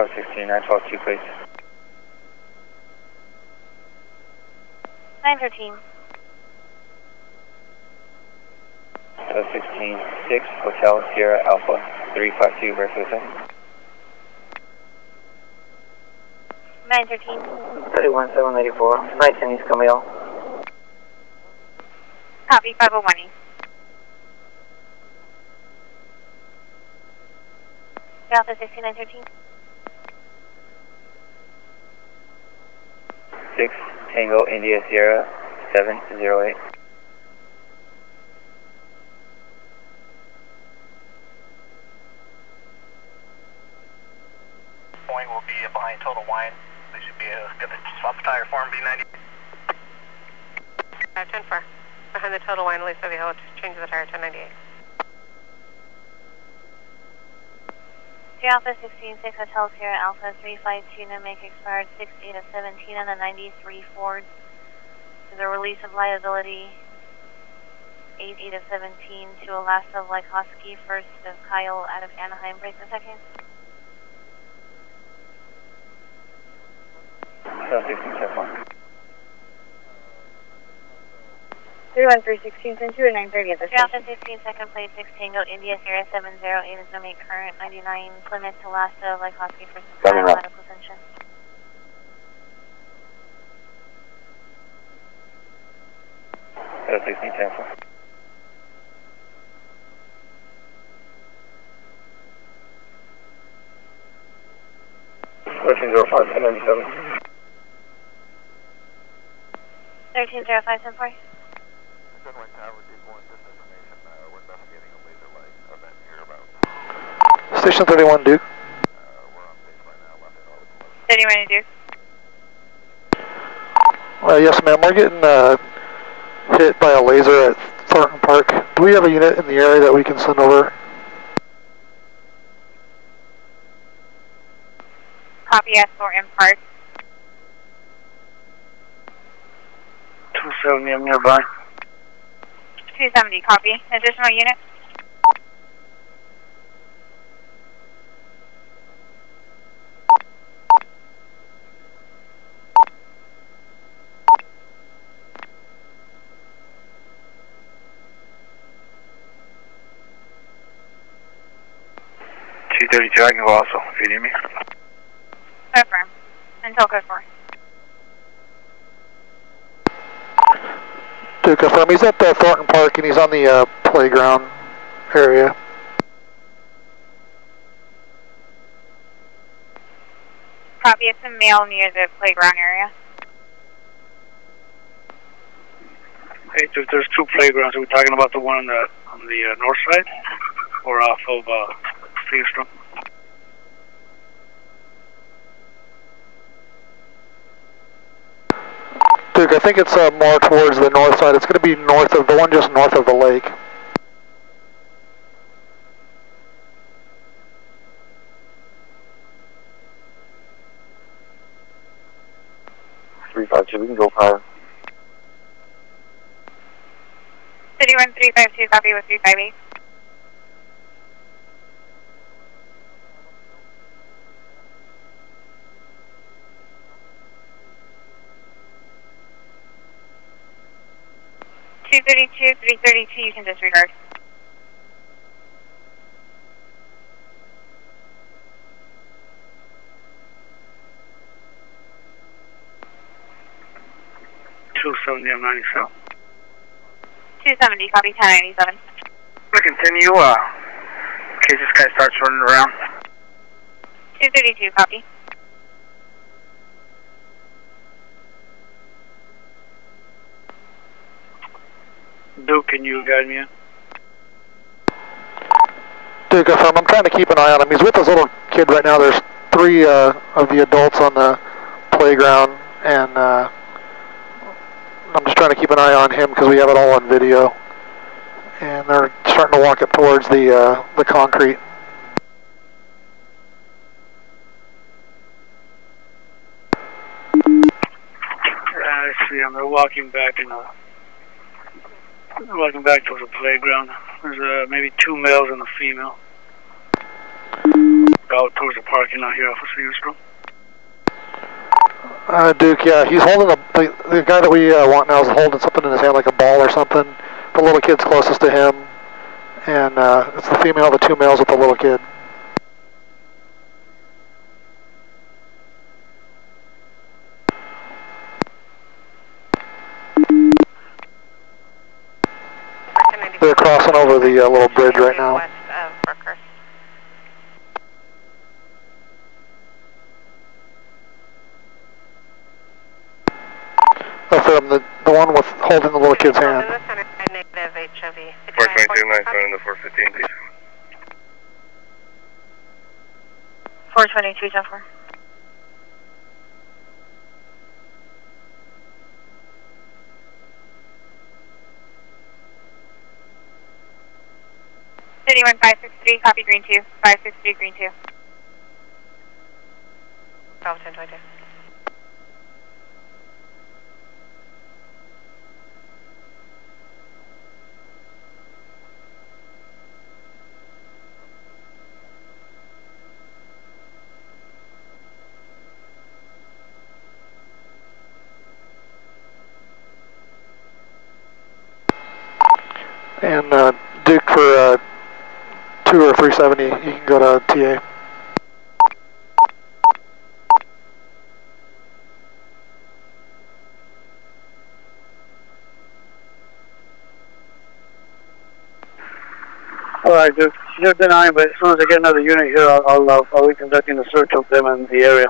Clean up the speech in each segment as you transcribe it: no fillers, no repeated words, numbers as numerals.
Charles 16, 912, 2, please. 913. Charles 16, 6, Hotel Sierra Alpha 352, verify the 913. 31784, 19 East Camille. Copy, 501 East. Alpha 16913. 6, Tango India Sierra 708. Point will be behind Total Wine. They should be going to swap the tire for him, B90. 10-4. Behind the Total Wine, Lisa Viejo, change the tire, 1098. Alpha 16, 6 Hotel Sierra Alpha 352, no make expired 6-8 of 17 on the 93 Ford. Is a release of liability 8-8 of 17 to Alaska Lykoski, first of Kyle out of Anaheim. Break the second. Charles 16, 7 31316 and 2 at 930 at the station. Alpha 16, second plate 6 Tango India Sierra 708 is no make current 99 Plymouth to Alaska Lykoski, first of Kyle medical attention. Charles 16, 10 4. Question 05, 1097. 1305, 10 4. Station 31, Duke. 31 Duke. Yes, ma'am. We're getting hit by a laser at Thornton Park. Do we have a unit in the area that we can send over? Copy at Thornton Park. 270, I'm nearby. 270, copy. Additional unit? I can go also, if you need me. Affirm. Until code 4. To confirm, he's at Thornton Park and he's on the playground area. Copy, it's a male near the playground area. Hey, there's two playgrounds. Are we talking about the one on the north side? Or off of Seastrom? Duke, I think it's more towards the north side. It's going to be north of the one just north of the lake. We can go higher. 31352, copy with 358. $232, $332, you can disregard. $270, 97. 270, copy 1097. We continue, in case this guy starts running around. 232, copy. Duke, can you guide me in? Duke, I'm trying to keep an eye on him. He's with his little kid right now. There's 3 of the adults on the playground, and I'm just trying to keep an eye on him because we have it all on video. And they're starting to walk up towards the concrete. I see them. They're walking back towards the playground. There's maybe 2 males and a female. out towards the parking lot here, Alpha 3 Eastern. Duke, yeah, he's holding the guy that we want now is holding something in his hand like a ball or something. The little kid's closest to him, and it's the female, the two males with the little kid. They're crossing over the little bridge right now. West of Brookhurst. The one with holding the little kid's hand. In the center, negative HOV. 422, 9 the 415, please. 422, 10-4. City 1563, copy green 2. 563, green 2. Bravo 1022. And Duke for 2 or 370, you can go to TA. All right, Duke. You're denying, but as soon as I get another unit here, I'll be conducting a search of them in the area.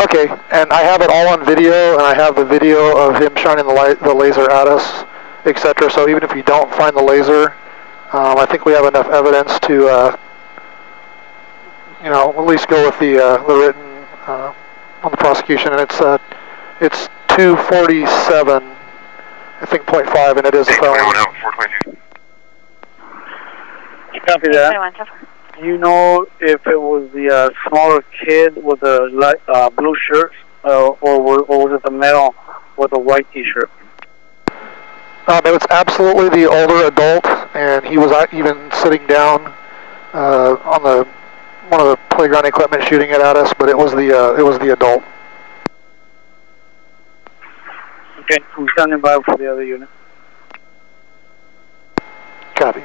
Okay, and I have it all on video, and I have the video of him shining the laser at us, etc. So even if you don't find the laser, I think we have enough evidence to, at least go with the written on the prosecution, and it's 247, I think, .5, and it is a felony. 422. Copy that. Do you know if it was the smaller kid with the blue shirt, or was it the male with a white T-shirt? It was absolutely the older adult, and he was even sitting down on one of the playground equipment shooting it at us. But it was the adult. Okay, I'm standing by for the other unit. Copy.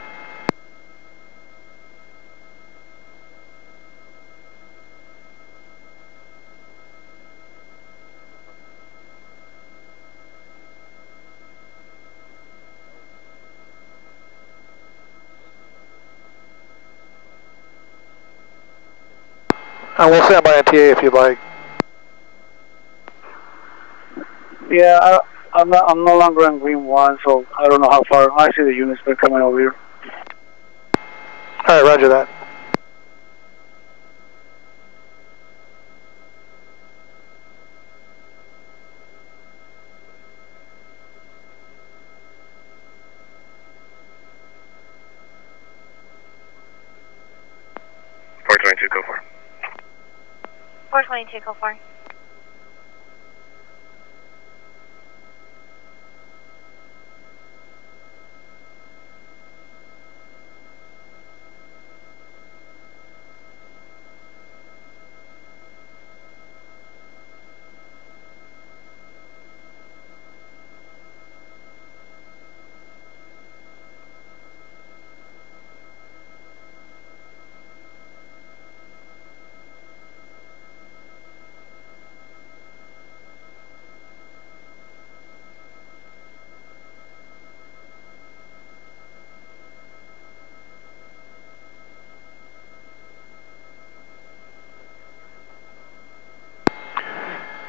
We'll stand by on TA if you'd like. Yeah, I'm no longer in green 1, so I don't know how far. I see the units that are coming over here. All right, roger that. Go for it. 422, go for it.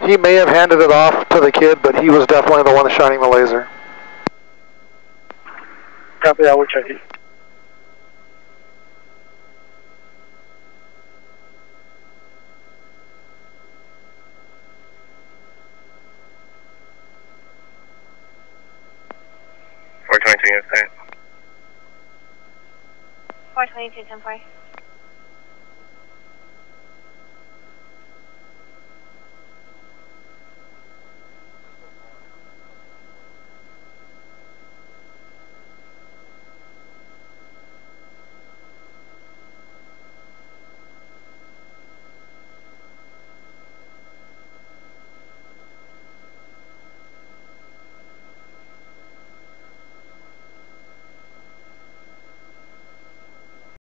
He may have handed it off to the kid, but he was definitely the one shining the laser. Copy that, we're checking. Four 22, 10-4.